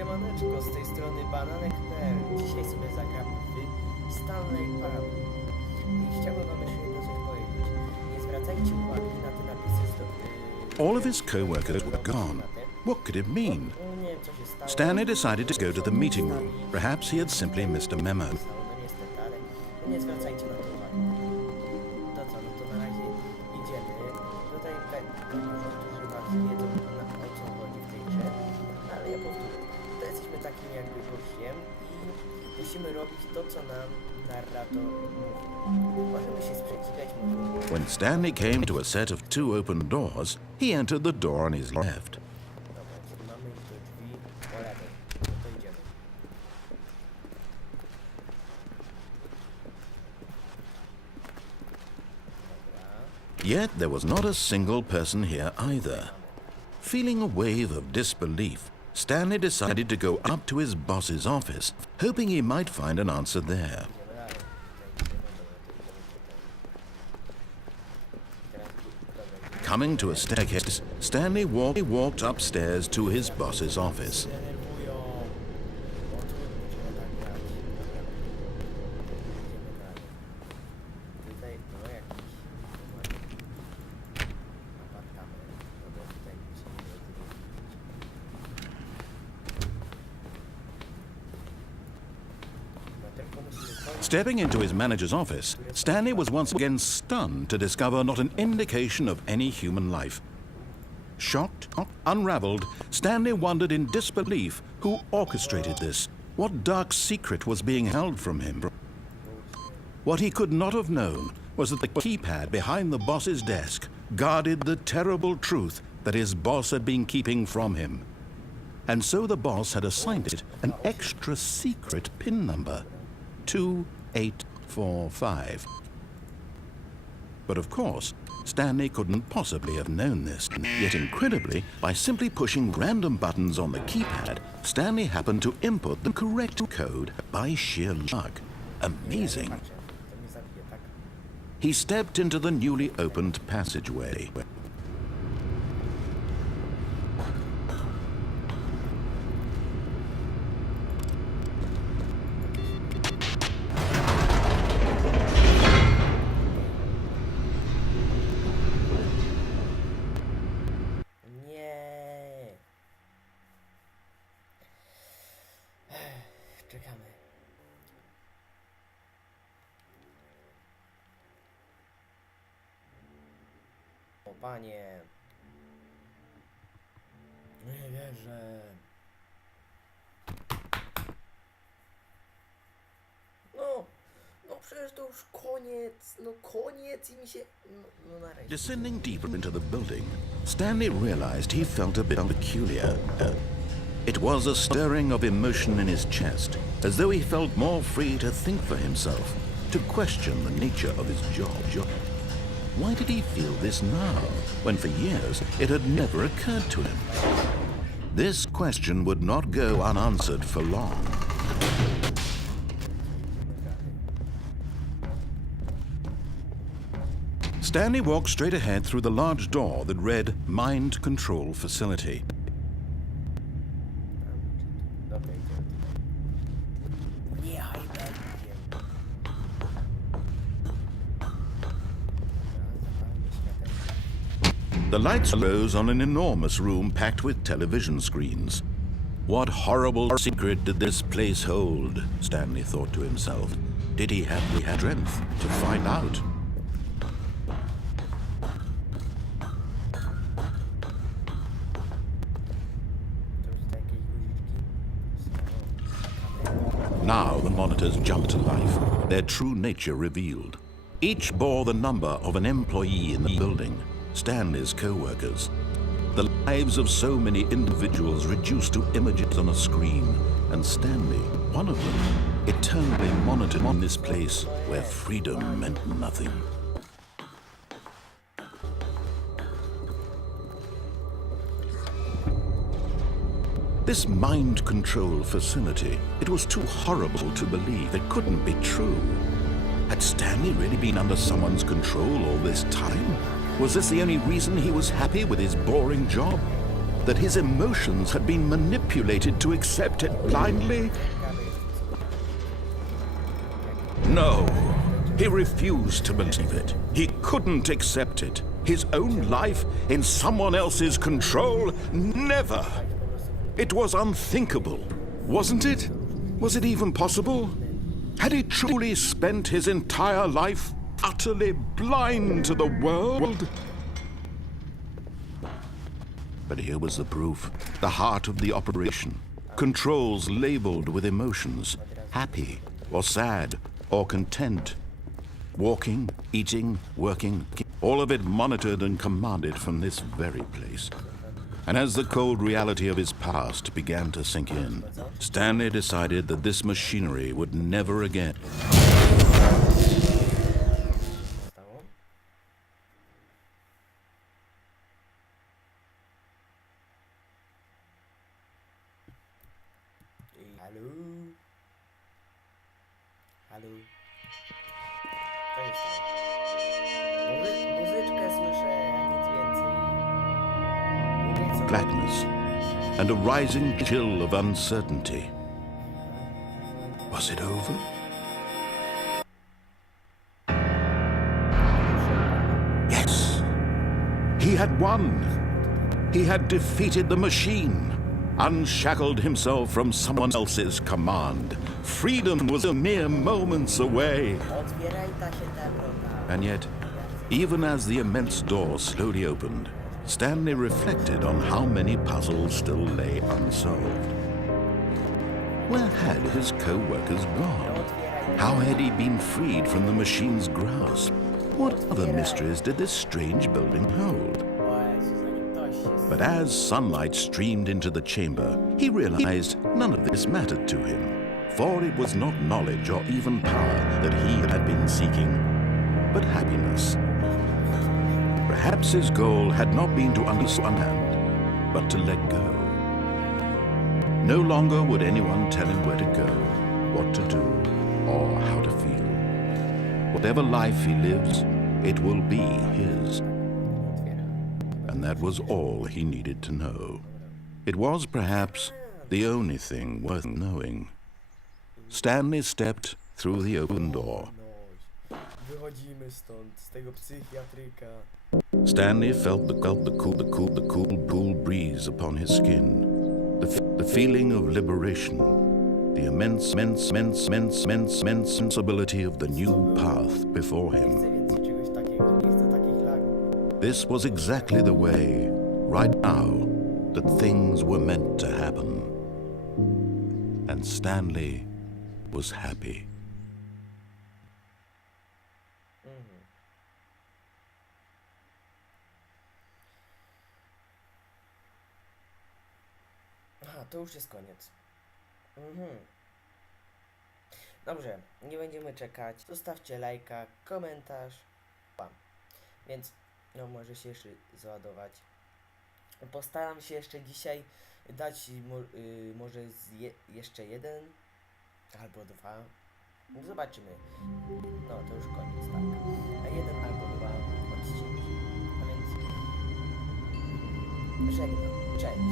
Siemaneczko, z tej strony Bananek.pl. Dzisiaj sobie zagramy w Stanley i chciałbym wam jeszcze jedno coś powiedzieć. Nie zwracajcie uwagi na te napisy z All of his co-workers were gone. What could it mean? Nie wiem, co się stało. Stanley decided to go to the meeting room. Perhaps he had simply missed a memo. No niestety, ale nie zwracajcie na to uwagi. To co, no to na razie idziemy. Tutaj pewnie niektórzy was wiedzą, o co chodzi w tej grze, ale ja powtórzę. To jesteśmy takim jakby gościem i musimy robić to, co nam narrator mówi. Możemy się sprzeciwiać, możemy... When Stanley came to a set of two open doors, he entered the door on his left. Dobra, czyli mamy iść do drzwi po lewej. No to idziemy. Dobra. Yet there was not a single person here either. Feeling a wave of disbelief, Stanley decided to go up to his boss's office, hoping he might find an answer there. Idziemy dalej. Teraz Coming to a staircase, Stanley walked upstairs to his boss's office. denerwują. O, trudno się tak grać. Dobra. Idziemy dalej. Tutaj, no jakiś... apartament. Dobra, tutaj się nie odwiedzić. No tylko musimy kończyć. Stepping into his manager's office, Stanley was once again stunned to discover not an indication of any human life. Shocked, unraveled, Stanley wondered in disbelief who orchestrated this. What dark secret was being held from him? What he could not have known was that the keypad behind the boss's desk guarded the terrible truth that his boss had been keeping from him. And so the boss had assigned it an extra secret PIN number, 2845. But of course, Stanley couldn't possibly have known this. Yet incredibly, by simply pushing random buttons on the keypad, Stanley happened to input the correct code by sheer luck. Amazing. To mnie zabije, tak? He stepped into the newly opened passageway. Nie. Czekamy. O panie. Nie wierzę. No przecież to już koniec. No koniec i mi się... No nareszcie. Descending deeper into the building, Stanley realized he felt a bit peculiar. It was a stirring of emotion in his chest, as though he felt more free to think for himself, to question the nature of his job. Why did he feel this now, when for years it had never occurred to him? This question would not go unanswered for long. Stanley walked straight ahead through the large door that read Mind Control Facility. Dobra, idziemy tutaj. Niechaj będzie. The lights rose on an enormous room packed with television screens. What horrible secret did this place hold? Stanley thought to himself. Did he have the strength to find out? Now the monitors jumped to life, their true nature revealed. Each bore the number of an employee in the building, Stanley's co-workers. The lives of so many individuals reduced to images on a screen, and Stanley, one of them, eternally monitored in this place where freedom meant nothing. This mind control facility, it was too horrible to believe. It couldn't be true. Had Stanley really been under someone's control all this time? Was this the only reason he was happy with his boring job? that his emotions had been manipulated to accept it blindly? No, he refused to believe it. He couldn't accept it. His own life in someone else's control? Never! It was unthinkable, wasn't it? Was it even possible? Had he truly spent his entire life utterly blind to the world? But here was the proof. The heart of the operation. Controls labeled with emotions. Happy or sad or content. Walking, eating, working. All of it monitored and commanded from this very place. And as the cold reality of his past began to sink in, Stanley decided that this machinery would never again. Halo? Halo? Co jest tam? Muzyczkę słyszę, a nic więcej. Mówię, co... Gladness and a rising chill of uncertainty. Was it over? Yes! He had won! He had defeated the machine, unshackled himself from someone else's command. Freedom was a mere moments away. Otwieraj ta się ta wrota. And yet, even as the immense door slowly opened, Stanley reflected on how many puzzles still lay unsolved. Where had his co-workers gone? How had he been freed from the machine's grasp? What other mysteries did this strange building hold? O Jezu, zanim ktoś się... But as sunlight streamed into the chamber, he realized none of this mattered to him, for it was not knowledge or even power that he had been seeking, but happiness. Perhaps his goal had not been to understand, but to let go. No longer would anyone tell him where to go, what to do, or how to feel. Whatever life he lives, it will be his. And that was all he needed to know. It was perhaps the only thing worth knowing. Stanley stepped through the open door. Wychodzimy stąd, z tego psychiatryka. Stanley felt the cool breeze upon his skin, the feeling of liberation, the immense sensibility of the new path before Nie chcę him. więcej czegoś takiego, nie chcę takich lagów. This was exactly the way, right now, that things were meant to happen. And Stanley was happy. Aha, to już jest koniec. Dobrze, nie będziemy czekać. Zostawcie lajka, komentarz. Więc, no może się jeszcze załadować. Postaram się jeszcze dzisiaj dać może jeszcze jeden albo dwa. Zobaczymy. No to już koniec, tak. A jeden albo dwa odcinki. A więc żegnam. Cześć.